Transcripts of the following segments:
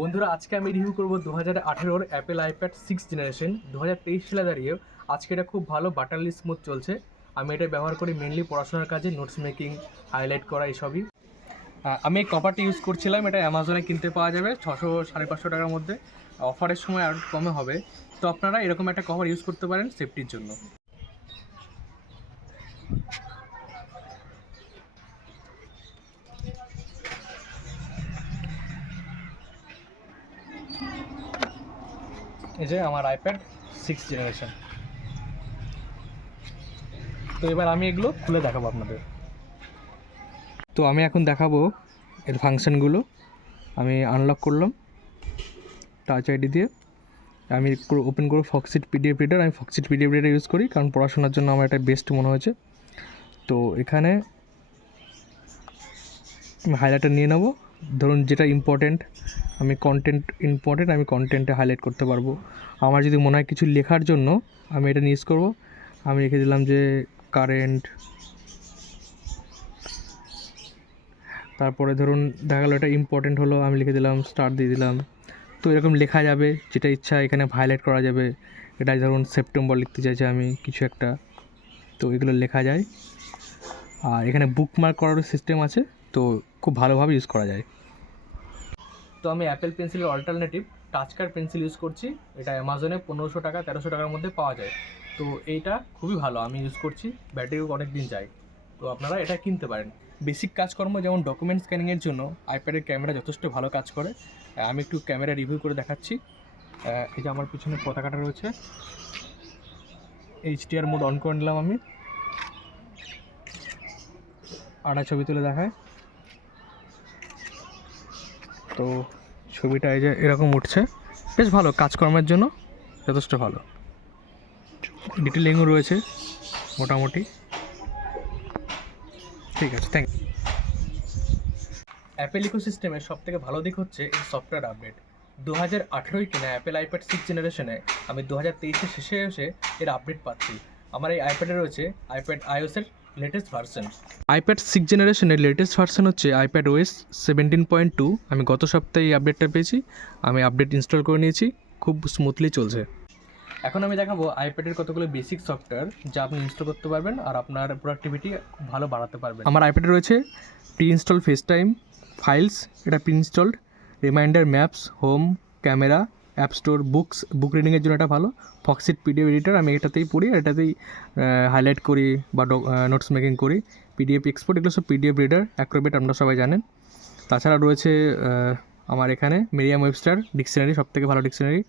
বন্ধুরা, আজকে আমি রিভিউ করবো 2018 অ্যাপেল আইপ্যাড 6 জেনারেশন। 2023 সালে দাঁড়িয়ে আজকে এটা খুব ভালো বাটারলি স্মুথ চলছে। আমি এটা ব্যবহার করি মেনলি পড়াশোনার কাজে, নোটস মেকিং, হাইলাইট করা এসবই। আমি এই কভারটি ইউজ করছিলাম, এটা অ্যামাজনে কিনতে পাওয়া যাবে 600-550 টাকার মধ্যে। অফারের সময় আর কমে হবে। তো আপনারা এরকম একটা কভার ইউজ করতে পারেন সেফটির জন্য। এই যে আমার আইপ্যাড 6 জেনারেশন। তো এবার আমি এগুলো খুলে দেখাবো আপনাদের। তো আমি এখন দেখাবো এর ফাংশানগুলো। আমি আনলক করলাম টাচ আইডি দিয়ে। আমি ওপেন করব ফক্সিট পিডিএফ রিডার। আমি ফক্সিট পিডিএফ রিডার ইউজ করি কারণ পড়াশোনার জন্য আমার এটা বেস্ট মনে হয়েছে। তো এখানে আমি হাইলাইটার নিয়ে নেব। ধরুন যেটা ইম্পর্টেন্ট, আমি কন্টেন্টে হাইলাইট করতে পারবো। আমার যদি মনে হয় কিছু লেখার জন্য আমি এটা ইউজ করব। আমি লিখে দিলাম যে কারেন্ট, তারপরে ধরুন দেখা গেলো এটা ইম্পর্টেন্ট হলো, আমি লিখে দিলাম স্টার দিয়ে দিলাম। তো এরকম লেখা যাবে, যেটা ইচ্ছা এখানে হাইলাইট করা যাবে। এটা ধরুন সেপ্টেম্বর লিখতে চাইছি আমি কিছু একটা, তো এগুলো লেখা যায়। আর এখানে বুকমার্ক করারও সিস্টেম আছে, তো খুব ভালোভাবে ইউজ করা যায়। তো আমি অ্যাপেল পেন্সিলের অল্টারনেটিভ টাচকার পেন্সিল ইউজ করছি। এটা অ্যামাজনে 1500 টাকা 1300 টাকার মধ্যে পাওয়া যায়। তো এইটা খুবই ভালো, আমি ইউজ করছি, ব্যাটারিও অনেক দিন যায়। তো আপনারা এটা কিনতে পারেন। বেসিক কাজকর্ম যেমন ডকুমেন্ট স্ক্যানিংয়ের জন্য আইপ্যাডের ক্যামেরা যথেষ্ট ভালো কাজ করে। আমি একটু ক্যামেরা রিভিউ করে দেখাচ্ছি। এই যে আমার পিছনে পতাকাটা রয়েছে, HDR মোড অন করে নিলাম আমি। আড়া ছবি তুলে দেখায়, তো ছবিটা এই যে এরকম উঠছে। বেশ ভালো, কাজকর্মের জন্য যথেষ্ট ভালো। ডিটেলিংও রয়েছে মোটামুটি। ঠিক আছে, থ্যাংক ইউ। অ্যাপেল ইকোসিস্টেমের সবথেকে ভালো দিক হচ্ছে এই সফটওয়্যার আপডেট। 2018 কিনা অ্যাপেল আইপ্যাড 6 জেনারেশনে আমি 2023 শেষে এসে এর আপডেট পাচ্ছি। আমার এই আইপ্যাডে রয়েছে আইপ্যাড iOS-এর লেটেস্ট ভার্সন। আইপ্যাড 6 জেনারেশনের লেটেস্ট ভার্সন হচ্ছে আইপ্যাড OS 17.2। আমি গত সপ্তাহে এই আপডেটটা পেয়েছি, আমি আপডেট ইনস্টল করে নিয়েছি, খুব স্মুথলি চলছে। এখন আমি দেখাবো আইপ্যাডের কতগুলো বেসিক সফটওয়্যার যা আপনি ইনস্টল করতে পারবেন আর আপনার প্রোডাক্টিভিটি ভালো বাড়াতে পারবেন। আমার আইপ্যাডে রয়েছে প্রি ইনস্টল ফেসটাইম, ফাইলস এটা pre installed, reminder, maps, home, camera, app store, book রিডিংয়ের জন্য এটা ভালো। ফক্সিট পিডিএফ এডিটর, আমি এটাতেই পড়ি, এটাতেই হাইলাইট করি বা নোটস মেকিং করি। পিডিএফ এক্সপোর্ট, এগুলো সব পিডিএফ রিডার, অ্যাক্রোবেট আপনারা সবাই জানেন। তাছাড়া রয়েছে আমার এখানে মেরিয়াম ওয়েবস্টার ডিকশনারি, সবথেকে ভালো ডিকশনারি,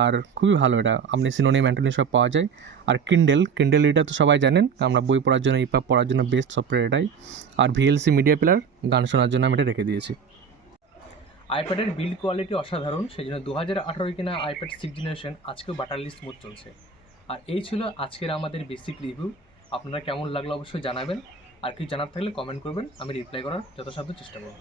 আর খুবই ভালো এটা। আপনি সিনোনিম, অ্যান্টোনিম সব পাওয়া যায়। আর কিন্ডেল এটা তো সবাই জানেন, আমরা বই পড়ার জন্য, ইপাব পড়ার জন্য বেস্ট সফটওয়্যার এটাই। আর VLC মিডিয়া প্লেয়ার, গান শোনার জন্য আমি এটা রেখে দিয়েছি। আইপ্যাডের বিল্ড কোয়ালিটি অসাধারণ, সেই জন্য 2018 কিনা আইপ্যাড 6 জেনারেশন আজকেও বাটারলি স্মুথ চলছে। আর এই ছিল আজকের আমাদের বেসিক রিভিউ। আপনারা কেমন লাগলো অবশ্যই জানাবেন। আর কিছু জানার থাকলে কমেন্ট করবেন, আমি রিপ্লাই করার যথাসাধ্য চেষ্টা করব।